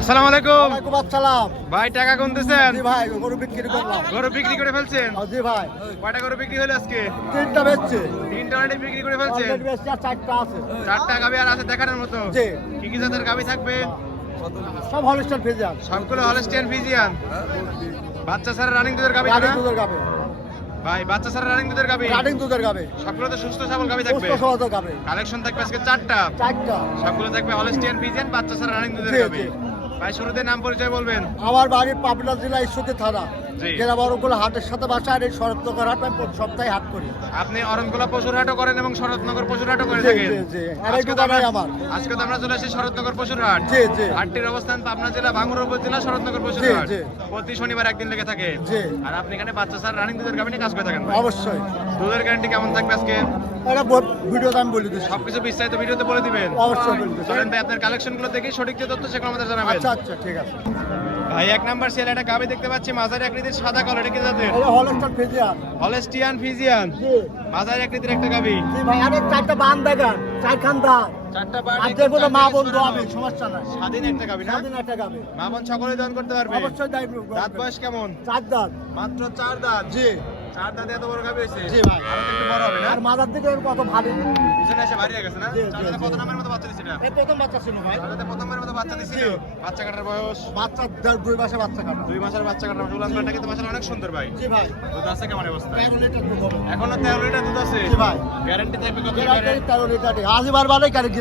আসসালামু আলাইকুম। ওয়ালাইকুম আসসালাম। ভাই টাকা গুনতেছেন? জি ভাই, গরু বিক্রি করলাম। গরু বিক্রি করে ফেলছেন? জি ভাই। কয়টা গরু বিক্রি হলো আজকে? তিনটা বেচছে। তিনটা অলরেডি বিক্রি করে ফেলছেন? অলরেডি বেচছে আর চারটা আছে। চারটা গাভী আর আছে দেখানোর মতো? জি। কি কি জাতের গাভী থাকবে? সব হলস্টাইন ফ্রিজিয়ান। সবগুলো হলস্টিয়ান ফ্রিজিয়ান। বাচ্চা ছাড়া রানিং দুধের গাভী রানিং না? দুধের গাবে। ভাই বাচ্চা ছাড়া রানিং দুধের গাভী? রানিং দুধের গাবে। সবগুলো তো সুস্থ সবল গাভী থাকবে? সুস্থ সবল গাবে। কালেকশন থাকবে আজকে চারটা। চারটা। সবগুলো থাকবে হলস্টিয়ান ফ্রিজিয়ান, বাচ্চা ছাড়া রানিং দুধের জি, গাভী। জি। ভাই শুরুতে নাম পরিচয় বলবেন। আমার বাড়ি পাবনা জেলা ঈশ্বরদী থানা। জি। জেলা বড়গুলো হাটের সাথে বাসা আর এই শরৎনগর হাট আমি প্রতি সপ্তাহে হাট করি। আপনি অরণকোলা পশুর হাটও করেন এবং শরৎনগর পশুর হাটও করে জি, থাকেন? জি, জি। আর এই আজকে তো দোকানই আমরা- আমার। আজকে তো আমরা চলে আসি শরৎনগর পশুর হাট। জি, জি। হাটটির অবস্থান পাবনা জেলা ভাঙ্গুর উপজেলা শরৎনগর পশুর জি, হাট। জি। প্রতি শনিবার একদিন লেগে থাকে। জি। আর আপনি এখানে বাচ্চা স্যার রানিং দুধের গাভী নিয়ে কাজ করে থাকেন ভাই? অবশ্যই। দুধের গ্যারান্টি কেমন থাকবে আজকে? এটা ভিডিওতে আমি বলে দিচ্ছি। সবকিছু বিস্তারিত ভিডিওতে বলে দিবেন? অবশ্যই বলে দিচ্ছি। চলেন ভাই আপনার কালেকশন গুলো দেখি সঠিক যে তথ্য সেগুলো আমাদের জানাবেন। আচ্ছা আচ্ছা, ঠিক আছে। ভাই এক নাম্বার সেল একটা গাভী দেখতে পাচ্ছি মাঝারি আকৃতির সাদা কালার, এটা কি জাতের? এটা হলস্টাইন ফ্রিজিয়ান। Holstein Friesian. জি। মাঝারি আকৃতির একটা গাভী। জি ভাই, আরে চারটা বান দেখেন, চারখান দাঁত। চারটা বার আর যে কোনো মা বন্ধু আমি, সমস্যা নাই। স্বাধীন একটা গাভী না? স্বাধীন একটা গাবে। মা বোন সকলেই দান করতে পারবে? অবশ্যই দায়ী। দাঁত বয়স কেমন? চার দাঁত। মাত্র 4 দাঁত। জি। 4 দাঁতে এত বড় গাভী হয়েছে? জি ভাই। আরো তো একটু বড় হবে না? আর মাথার দিকে কত ভারী। পিছনে এসে ভারী হয়ে গেছে না? জি, জি, 4 দাঁতে জি। কত নামের মতো বাচ্চা দিছে এটা? এই প্রথম বাচ্চা ছিল ভাই। 4 দাঁতে প্রথমবারের মতো বাচ্চা দিছিল? জি। বাচ্চা কাটার বয়স? বাচ্চা 2 মাসে বাচ্চা কাটা। 2 মাসের বাচ্চা কাটার বয়স। উলান পালাটা কিন্তু মাশাআল্লাহ অনেক সুন্দর ভাই। জি ভাই। দুধ আছে কেমন অবস্থায়? 13 লিটার দুধ হবে। এখনো 13 লিটার দুধ আছে? জি ভাই। গ্যারান্টি থাকবে কত? গ্যারান্টি 13 লিটারই। আজিবার বারে গ্যারান্টি।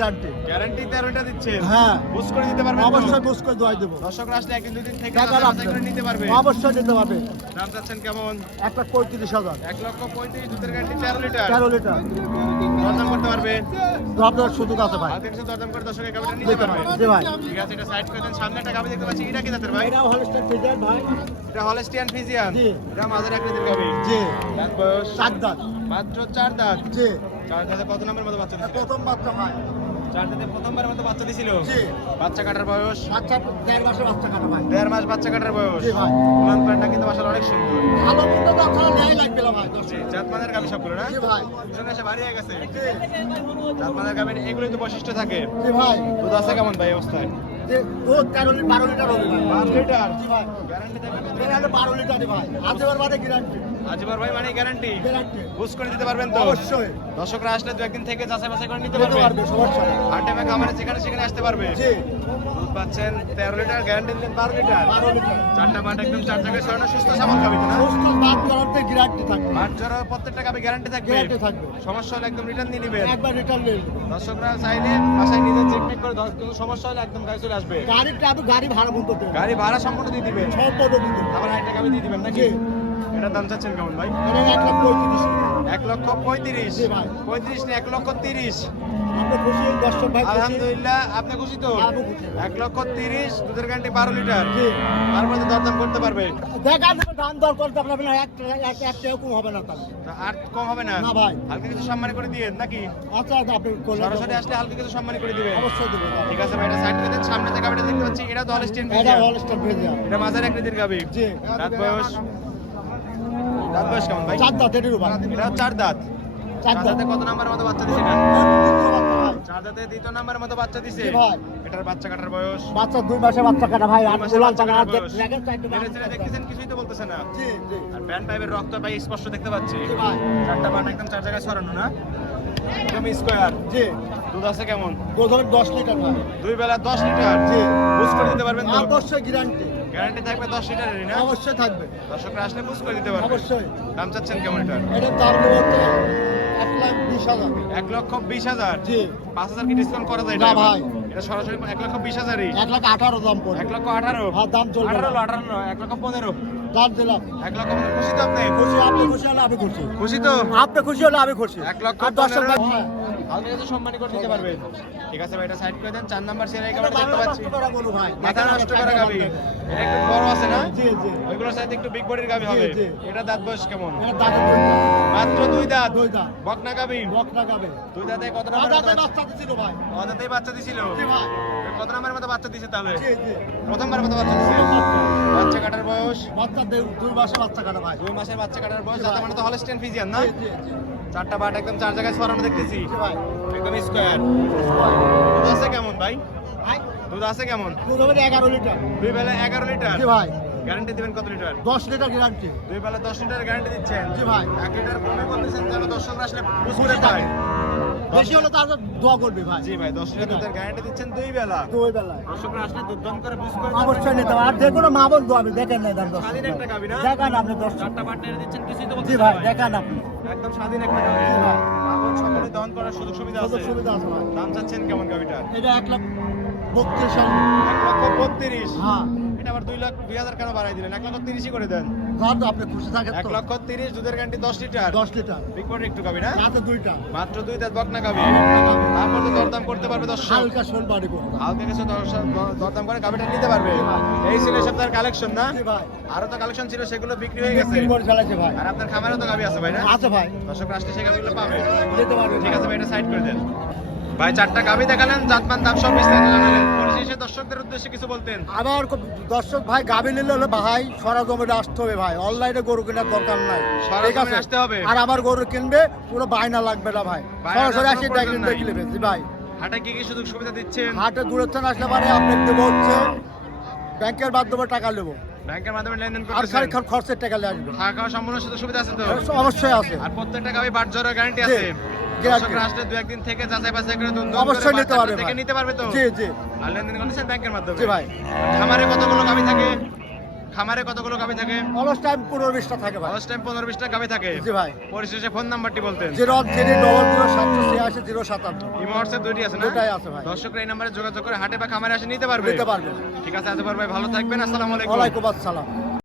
গ্যারান্টি 13 লিটার দিচ্ছেন? হ্যাঁ। বুঝ করে দিতে পারবেন? অবশ্যই বুঝ করে দোয়াই দেবো। দর্শকরা আসলে একদিন দুই দিন থেকে টাকা যাচাই করে নিতে পারবে? অবশ্যই দিতে পারবে। দাম চাচ্ছেন কেমন? 1,35,000। 1,35,000 দুধের গ্যারান্টি 13 লিটার। 13 লিটার। দরদাম করতে পারবে? আপনার সুযোগ আছে ভাই। হাতে কিছু দরদাম করে দর্শকের গাভীটা নিতে দিতে পারবে? পারবে। জি ভাই। ঠিক আছে, এটা সাইড করে দেন। সামনে একটা গাভী দেখতে পাচ্ছি, এটা কি জাতের ভাই? এটাও হলস্টাইন ফ্রিজিয়ান ভাই। এটা হলস্টিয়ান ফিজিয়ান। জি। এটা মাঝারি আকৃতির গাভী। জি। দাঁত বয়স? 4 দাঁত। মাত্র 4 দাঁত। জি। 4 দাঁতে কত নম্বরের মতো বাচ্চা দিছিল? প্রথম বাচ্চা ভাই। 4 দাঁতে প্রথমবারের মতো বাচ্চা দিছিল? জি। বাচ্চা কাটার বয়স? বাচ্চা 1.5 মাসে বাচ্চা কাটা ভাই। 1.5 মাস বাচ্চা কাটার বয়স। জি ভাই। উলান পালাটা কিন্তু মাশাআল্লাহ অনেক সুন্দর। ভালো মন্দ বাচ্চা নেয় লাগবে না ভাই। জি, জাতমানের গাভী সবগুলো না? জি ভাই। পিছনে এসে ভারী হয়ে গেছে। জি। জাতমানের গাভীর এগুলোই তো বৈশিষ্ট্য থাকে। জি ভাই। দুধ আছে কেমন ভাই এই অবস্থায়? যে দুধ 12 লিটার হবে ভাই। 12 লিটার। জি ভাই। গ্যারান্টি থাকবে কত? এটা হলো 12 লিটারই ভাই। আজিবার বারে গ্যারান্টি। আজিবার ভাই মানে গ্যারান্টি? গ্যারান্টি। বুঝ করে দিতে পারবেন তো? অবশ্যই। দর্শকরা আসলে দু একদিন থেকে যাচাই বাছাই করে নিতে দিতে পারবে? পারবে, সমস্যা নেই। হাটে বা খামারে যেখানে সেখানে আসতে পারবে? জি। দুধ পাচ্ছেন 13 লিটার, গ্যারান্টি দিলেন 12 লিটার। 12 লিটার। চারটা মাঠ একদম 4 জায়গায় ছড়ানো সুস্থ সবল গাভী তো না? সুস্থ বাদ করাতে গ্যারান্টি থাকবে। মাঠ জোড়া প্রত্যেকটা গাভী গ্যারান্টি থাকবে? গ্যারান্টি থাকবে। সমস্যা হলে একদম রিটার্ন দিয়ে নেবেন। একবার রিটার্ন নিয়ে নেবে। দর্শকরা চাইলে বাসায় নিজে চেক মেক করে কোনো সমস্যা হলে একদম গাড়ি চলে আসবে। গাড়ি ভাড়া বন্ধ দেবে। গাড়ি ভাড়া সম্পূর্ণ দিয়ে দিবেন। সব পদ্ধতি দেবে। আবার একটা গাভী দিয়ে দিবেন নাকি? জি। এটার দাম চাচ্ছেন কেমন ভাই? এটা 1,35,000। 1,35,000। জি ভাই। 35 না 1,30,000? আপনি খুশি, দর্শক ভাই খুশি? আলহামদুলিল্লাহ, আপনি খুশি তো? আমি খুশি। 1,30,000 দুধের গ্যারান্টি 12 লিটার। জি। তারপরে তো দরদাম করতে পারবে? দেখা যাবে দাম দর করতে আপনার না, একটা কম হবে না তাহলে। তা আর কম হবে না? না ভাই। হালকা কিছু সম্মান করে দিয়ে নাকি? আচ্ছা আপনি করলেন। সরাসরি আসলে হালকা কিছু সম্মান করে দিবেন? অবশ্যই দেবো। ঠিক আছে ভাই, এটা সাইড করে দেন। সামনে থেকে গাভীটা দেখতে পাচ্ছি, এটা তো হলস্টিয়ান এটা ফিজিয়ান। Holstein Friesian. এটা মাঝারি আকৃতির গাভী। জি। দাঁত বয়স? দাঁত বয়স কেমন ভাই? 4 দাঁত এটির উপর। এটা 4 দাঁত। 4 দাঁত। দাঁতে কত নাম্বারের মতো বাচ্চা দিছে এটা? দ্বিতীয় বাচ্চা ভাই। 4 দাঁতে দ্বিতীয় নাম্বারের মতো বাচ্চা দিছে। জি ভাই। এটার বাচ্চা কাটার বয়স? বাচ্চা 2 মাসে বাচ্চা কাটা ভাই। 2 আর মাসের গোলাল বাচ্চা চাকা কাটার আর বয়স। দেখেন চারটে মেরে ছেড়ে দেখতেছেন, কিছুই তো বলতেছে না। জি জি। আর প্যান্ট পাইপের রক্ত ভাই স্পষ্ট দেখতে পাচ্ছি। জি ভাই। চারটা বাট একদম 4 জায়গায় ছড়ানো না? একদম স্কয়ার। জি। দুধ আছে কেমন? গোধর 10 লিটার ভাই। 2 বেলা 10 লিটার। জি। বুঝ করে দিতে পারবেন তো? অবশ্যই গ্যারান্টি। গ্যারান্টি থাকবে 10 লিটারেরই না? অবশ্যই থাকবে। দর্শকরা আসলে বুঝ করে দিতে পারবে? অবশ্যই। দাম চাচ্ছেন কেমন এটার? এটা তার মধ্যে 1,20,000। 1,20,000? জি। 5,000 কি ডিসকাউন্ট করা যায়? না এটা? ভাই। এটা সরাসরি 1,20,000ই? 1,18,000 দাম পড়বে। 1,18,000? হ্যাঁ, দাম চলবে না। 18 না, 1,15,000? দাম দিলাম। 1,15,000 খুশি তো আপনি? খুশি, আপনি খুশি হলে আমি খুশি। খুশি তো? আপনি খুশি হলে আমি খুশি। 1,15,000 আর দর্শক ভাই, হ্যাঁ। আপনি কাছে সম্মানী করে দিতে পারবেন? ঠিক আছে ভাই, এটা সাইড করে দেন। 4 নাম্বার সিরিয়াল এটা গাড়িটা দেখতে পাচ্ছি। 12 টাকা বলু ভাই। মাথা নষ্ট করা গাভী। এটা একটু বড় আছে না? জি জি। ওইগুলোর সাথে একটু বিগ বডির গাভী হবে। জি। এটা দাঁত বয়স কেমন? এটা দাঁতের দুধ। মাত্র 2 দাঁত। 2 দাঁত। বকনা গাভী। বকনা গাবে। 2 দাঁতে কত নাম্বার? দাঁতে বাচ্চা দিছিল ভাই। দাঁতেই বাচ্চা দিছিল? জি ভাই। কত নাম্বারের মতো বাচ্চা দিছে তাহলে? জি জি। প্রথমবার মতো বাচ্চা দিছে? বাচ্চা কাটার বয়স? বাচ্চা 2 মাসে বাচ্চা কাটা ভাই। 2 মাসের বাচ্চা কাটার বয়স। জি যাতে ভাই। মানে তো হলস্টিয়ান ফিজিয়ান না? জি জি জি। চারটা বাট একদম 4 জায়গায় ছড়ানো দেখতেছি। জি ভাই। একদম স্কয়ার। আছে কেমন ভাই? ভাই দুধ আছে কেমন? দুধ হবে 11 লিটার। দুই বেলা 11 লিটার। জি ভাই। গ্যারান্টি দিবেন কত লিটার? 10 litre guarantee. দুই বেলা 10 লিটার গ্যারান্টি দিচ্ছেন। জি ভাই। 1 লিটার কমে বলতেছেন যেন দর্শকরা আসলে বুঝতে পারে। বেশি হলে তাহলে দোয়া করবে ভাই। জি ভাই 10 লিটার দুধের গ্যারান্টি দিচ্ছেন দুই বেলা। দুই বেলায়। দর্শকরা আসলে দুধ দম করে বুঝ করে অবশ্যই নিতে হবে। আর যে কোনো মা বলবো আমি দেখেন না দাম 10। স্বাধীন একটা গাবি না? দেখান আপনি 10। চারটা পার্টনার দিচ্ছেন কিছুই তো জি বলতেছেন ভাই ভাই। দেখান আপনি। একদম স্বাধীন একটা গাবি। জি ভাই। আপন সকলে দহন করার সুযোগ সুবিধা আছে। কত সুবিধা আছে ভাই। দাম চাচ্ছেন কেমন গাবিটা? এটা 1,32,000 সাল। 1,32,000। হ্যাঁ। এটা আবার 2,02,000 কেন বাড়াই দিলেন? 1,30,000 করে দেন। যার তো আপনি খুশি থাকেন তো। 1,30,000 দুধের গ্যারান্টি 10 লিটার। 10 লিটার। বিগ একটু গাবি না? রাতে দুইটা। মাত্র 2 দাঁত বকনা গাবি। তারপর তো দরদাম করতে পারবে দর্শক। হালকা শোল বাড়ি করবো। হালকা কিছু দরদাম করে গাবিটা নিতে পারবে। এই ছিল সপ্তাহের কালেকশন না? জি ভাই। আরো তো কালেকশন ছিল সেগুলো বিক্রি হয়ে গেছে। বিক্রি করে ফেলাইছে ভাই। আর আপনার খামারেও তো গাবি আছে ভাই না? আছে ভাই। দর্শক আসলে সেই গাবিগুলো পাবে। যেতে পারবে। ঠিক আছে ভাই, এটা সাইড করে দেন। ভাই চারটা গাবি দেখালেন, জাতমান দাম সব বিস্তারিত জানালেন। পরিশেষে দর্শকদের উদ্দেশ্যে কিছু বলতেন? আবার দর্শক ভাই গাবি নিলে হলে ভাই সরজমিনে আসতে হবে ভাই। অনলাইনে গরু কেনার দরকার নাই। সরজমিনে আসতে হবে। আর আবার গরু কিনবে পুরো বায়না লাগবে না ভাই। বায়না সরাসরি লাগানোর আসি প্রয়োজন দেখলেন নাই। দেখলে জি ভাই। হাটে কি কি সুযোগ সুবিধা দিচ্ছেন? হাটে দূরের থেকে আসলে পারে আপনাকে দেবো হচ্ছে ব্যাংকের মাধ্যমে টাকা নেবো। ব্যাংকের মাধ্যমে লেনদেন আর করতেছেন? খালি খরচের টাকা নিয়ে আসবে। থাকা খাওয়া সম্পূর্ণ সুযোগ সুবিধা আছে তো? অবশ্যই আছে। আর প্রত্যেকটা গাবি বাট জ্বরের গ্যারান্টি আছে। জি, দর্শকরা আসলে 2-1 দিন থেকে যাচাই বাছাই করে দুধ অবশ্যই নিতে পারবে থেকে ভাই। নিতে পারবে তো? জি জি আর লেনদেন করতেছেন ব্যাংকের মাধ্যমে? জি ভাই। খামারে কতগুলো গাবি থাকে? খামারে কতগুলো গাবি থাকে? অলস টাইম 15-20টা থাকে ভাই। ফার্স্ট টাইম 15-20টা গাবি থাকে। জি ভাই। পরিশেষে ফোন নাম্বারটি বলতেন? 0-0-787-057। ইমো হোয়াটসঅ্যাপ দুইটি আছে না? দুটাই আছে ভাই। দর্শকরা এই নাম্বারে যোগাযোগ করে হাটে বা খামারে এসে নিতে পারবে। নিতে পারবে। ঠিক আছে, আজ ভাই ভালো থাকবেন। আসসালামু আলাইকুম। ওয়ালাইকুম আসসালাম।